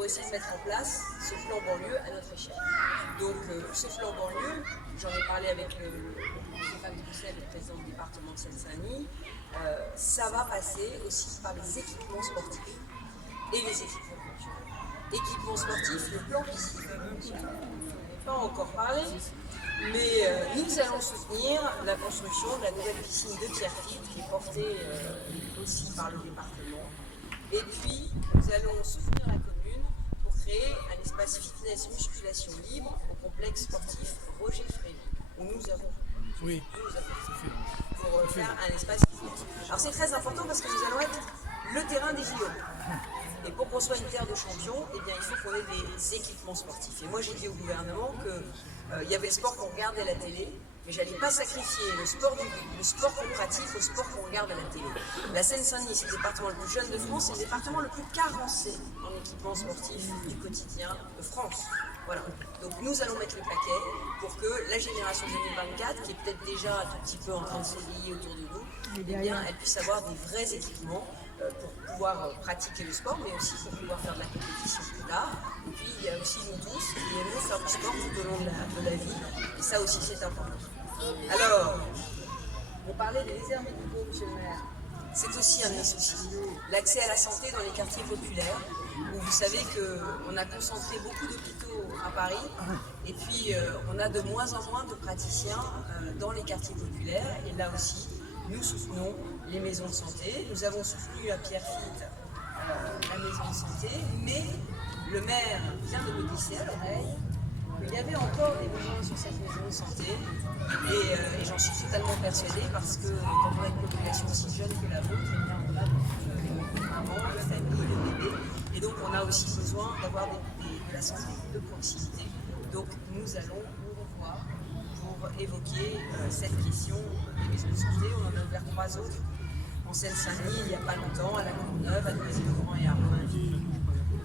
pour essayer de mettre en place ce plan banlieue à notre échelle. Donc ce plan banlieue, j'en ai parlé avec Stéphane Troussel, le président du département de Seine-Saint-Denis, ça va passer aussi par les équipements sportifs et les équipements culturels. Équipements sportifs, le plan piscine. Je n'en ai pas encore parlé, mais nous allons soutenir la construction de la nouvelle piscine de Pierrefitte qui est portée aussi par le département. Et puis, nous allons soutenir la commune pour créer un espace fitness musculation libre au complexe sportif Roger Frély, où nous avons pour faire un espace fitness. Alors c'est très important parce que nous allons être le terrain des JO. Et pour qu'on soit une terre de champions, eh bien, il faut qu'on ait des équipements sportifs. Et moi j'ai dit au gouvernement qu'il y avait le sport qu'on regardait à la télé, mais j'allais pas sacrifier le sport qu'on pratique au sport qu'on regarde à la télé. La Seine-Saint-Denis, c'est le département le plus jeune de France, c'est le département le plus carencé en équipements sportifs du quotidien de France. Voilà. Donc nous allons mettre le paquet pour que la génération 2024, qui est peut-être déjà un tout petit peu en train de s'éveiller autour de nous, eh bien, elle puisse avoir des vrais équipements pour pouvoir pratiquer le sport, mais aussi pour pouvoir faire de la compétition plus tard. Et puis il y a aussi nous tous qui aimons faire du sport tout au long de la vie, et ça aussi c'est important. Alors, on parlait des déserts médicaux, monsieur le maire. C'est aussi un de mes soucis. L'accès à la santé dans les quartiers populaires, où vous savez qu'on a concentré beaucoup d'hôpitaux à Paris, et puis on a de moins en moins de praticiens dans les quartiers populaires, et là aussi, nous soutenons les maisons de santé. Nous avons soutenu à Pierrefitte la maison de santé, mais le maire vient de me glisser à l'oreille qu'il y avait encore des besoins sur cette maison de santé, et j'en suis totalement persuadée parce que quand on a une population aussi jeune que la vôtre, eh bien, on a de mamans, de familles, de bébés, et donc on a aussi besoin d'avoir de la santé de proximité. Donc nous allons nous revoir pour évoquer cette question des maisons de santé. On en a ouvert 3 autres en Seine-Saint-Denis il n'y a pas longtemps, à la Courneuve, à Noisy-le-Grand et à Romainville.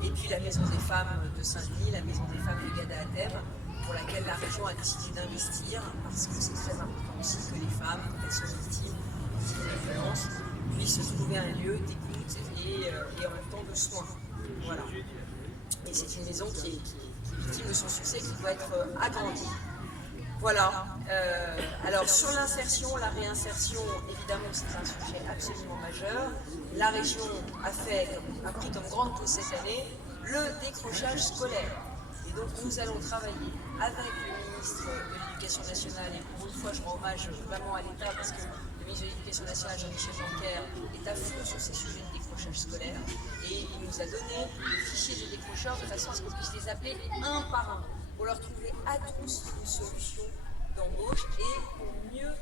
Et puis la maison des femmes de Saint-Denis, la maison des femmes de Gada à Thèbes, pour laquelle la région a décidé d'investir, parce que c'est très important aussi que les femmes, quand elles sont victimes de violences, puissent trouver un lieu d'écoute et en même temps de soins. Voilà. Et c'est une maison qui est victime de son succès, qui doit être agrandie. Voilà. Alors sur l'insertion, la réinsertion, évidemment c'est un sujet absolument majeur. La région a pris comme grande cause cette année le décrochage scolaire. Et donc nous allons travailler avec le ministre de l'Éducation nationale, et pour une fois je rends hommage vraiment à l'État parce que le ministre de l'Éducation nationale, Jean-Michel Blanquer, est à fond sur ces sujets de décrochage scolaire, et il nous a donné le fichier des décrocheurs de façon à ce qu'on puisse les appeler un par un, pour leur trouver à tous une solution d'embauche et pour mieux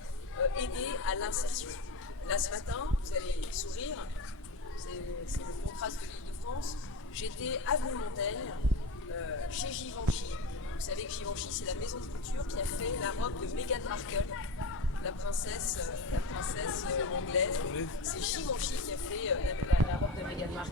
aider à l'insertion. Là ce matin, vous allez sourire, c'est le contraste de l'Île-de-France, j'étais avenue Montaigne, chez Givenchy. Vous savez que Givenchy, c'est la maison de couture qui a fait la robe de Meghan Markle, la princesse anglaise. C'est Givenchy qui a fait la robe de Meghan Markle.